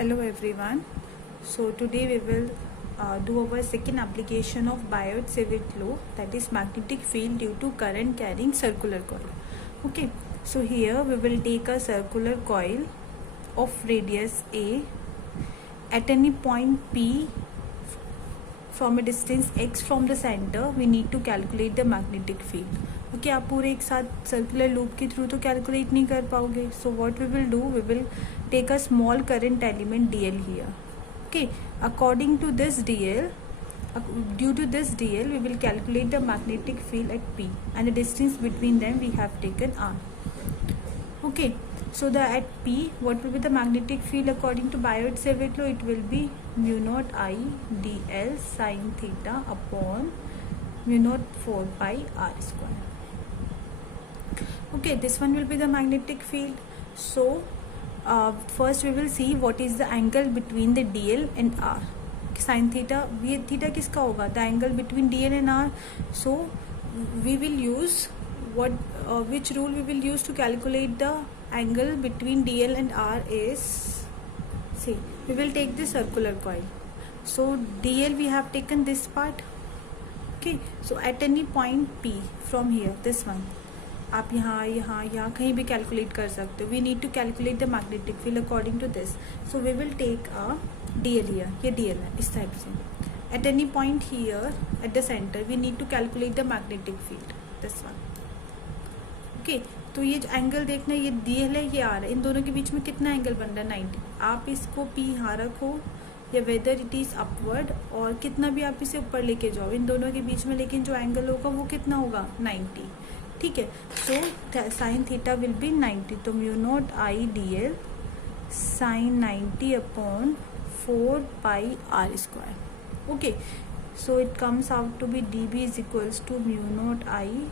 Hello everyone. So today we will do our second application of Biot-Savart law, that is magnetic field due to current carrying circular coil. Okay, so here we will take a circular coil of radius A at any point P from a distance x from the center. We need to calculate the magnetic field. Okay, आप पूरे एक साथ circular loop के through तो calculate नहीं कर पाओगे. So what we will do, we will take a small current element dl here. Okay, according to this dl, due to this dl, we will calculate the magnetic field at P, and the distance between them we have taken r. Okay, so the at P, what will be the magnetic field according to Biot-Savart law? It will be mu naught I dl sin theta upon mu naught 4 pi r square. Okay, this one will be the magnetic field. So first we will see what is the angle between the dl and r. Sin theta, ये theta किसका होगा? The angle between dl and r. So we will use what which rule we will use to calculate the angle between dl and r is, see, we will take the circular coil. So dl we have taken this part. Okay, so at any point P from here, this one, आप यहाँ यहाँ यहाँ कहीं भी calculate कर सकते हो. We need to calculate the magnetic field according to this. So we will take a DL here. ये डीएल है इस टाइप से. At any point here at the centre we need to calculate the magnetic field, this one. Okay, तो ये angle देखना, ये DL है, ये आर है. इन दोनों के बीच में कितना एंगल बन रहा है? 90. आप इसको पी यहाँ रखो या वेदर इट इज़ अपवर्ड, और कितना भी आप इसे ऊपर लेके जाओ, इन दोनों के बीच में लेकिन जो एंगल होगा वो कितना होगा? 90. ठीक है. So sine theta will be 90. तो mu naught I D L sine 90 upon 4 pi R square. Okay, so it comes out to be D B is equals to mu naught I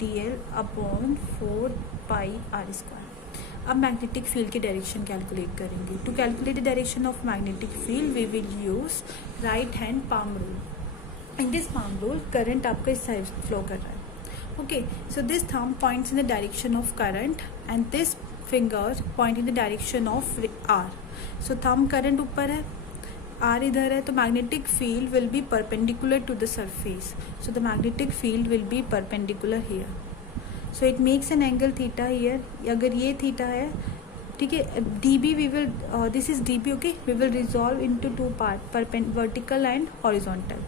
D L upon 4 pi R square. अब magnetic field की direction calculate करेंगे. To calculate the direction of magnetic field we will use right hand palm rule. In this palm rule current आपका इस side flow कर रहा है. Okay, so this thumb points in the direction of current and this fingers point in the direction of R. So thumb current ऊपर है, R इधर है, तो magnetic field will be perpendicular to the surface. So the magnetic field will be perpendicular here. So it makes an angle theta here. अगर ये theta है, ठीक है, dB we will this is dB. Okay, we will resolve into two part, vertical and horizontal.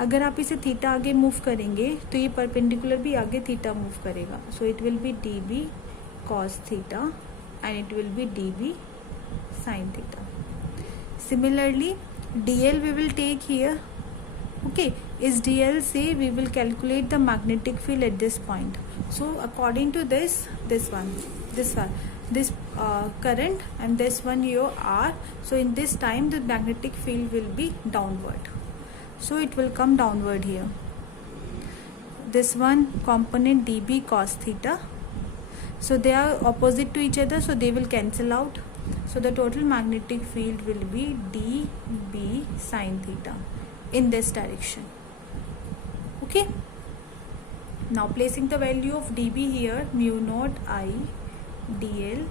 अगर आप इसे theta आगे move करेंगे तो ये परपेंडिकुलर भी आगे थीटा मूव करेगा. So it will be D B cos theta and it will be D B sine theta. Similarly D L we will take here. Okay, इस डी एल से we will calculate the magnetic field at this point. So according to this current and this one your R. So in this time the magnetic field will be downward. So it will come downward here. This one component dB cos theta. So they are opposite to each other, so they will cancel out. So the total magnetic field will be dB sin theta in this direction. Okay. Now placing the value of dB here, mu naught I dl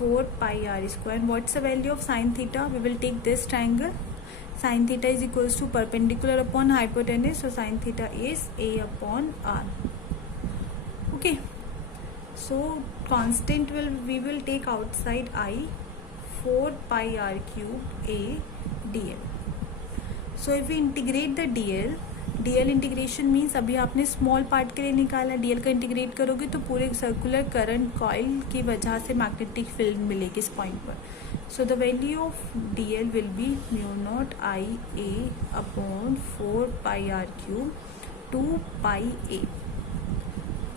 4 pi r square. And what's the value of sin theta? We will take this triangle. Sin theta is equals to perpendicular upon hypotenuse, so sin theta is a upon r. Okay, so constant we will take outside I 4 pi r cube a dl. So if we integrate the dl integration means अभी आपने small part के लिए निकाला, DL का integrate करोगे तो पूरे circular current coil की वजह से मैग्नेटिक फील्ड मिलेगी इस पॉइंट पर. So the value of DL will be mu naught I A upon 4 pi R cube 2 pi A.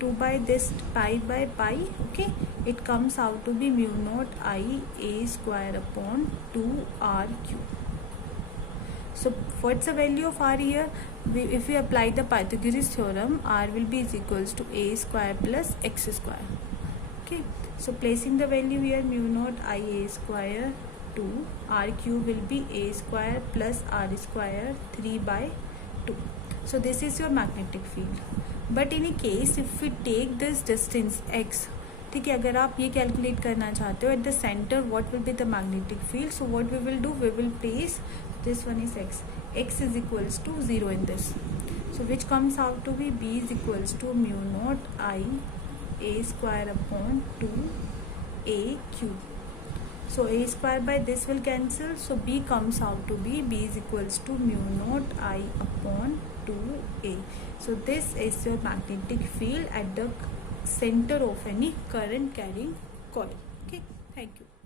2 by this pi by pi. Okay, it comes out to be mu naught I A square upon 2 R cube. So what's the value of r here? If we apply the Pythagoras theorem, r will be is equals to a square plus x square. Okay, so placing the value here, mu naught I a square 2, r cube will be a square plus r square 3 by 2. So this is your magnetic field. But in a case if we take this distance x, ठीक है, अगर आप ये calculate करना चाहते हो at the centre what will be the magnetic field, so what we will do, we will place this one is x is equals to 0 in this, so which comes out to be b is equals to mu naught I a square upon 2 a cube. So a square by this will cancel, so b comes out to be b is equals to mu naught I upon 2a. So this is your magnetic field at the center of any current carrying coil. Okay, thank you.